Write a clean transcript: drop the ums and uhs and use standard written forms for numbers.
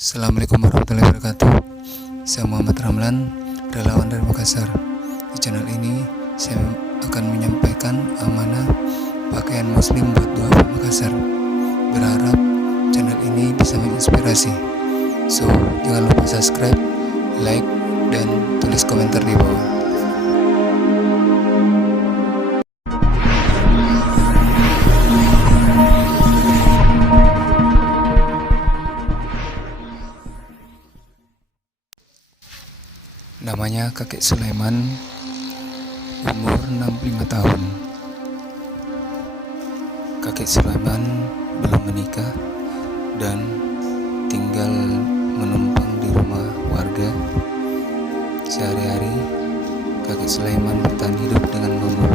Assalamualaikum warahmatullahi wabarakatuh. Saya Muhammad Ramlan, relawan dari Makassar. Di channel ini saya akan menyampaikan amanah pakaian muslim buat duafa Makassar. Berharap channel ini bisa menginspirasi. So, jangan lupa subscribe, like, dan tulis komentar di bawah. Namanya Kakek Sulaiman, umur 65 tahun. Kakek Sulaiman belum menikah dan tinggal menumpang di rumah warga. Sehari-hari Kakek Sulaiman bertahan hidup dengan memburu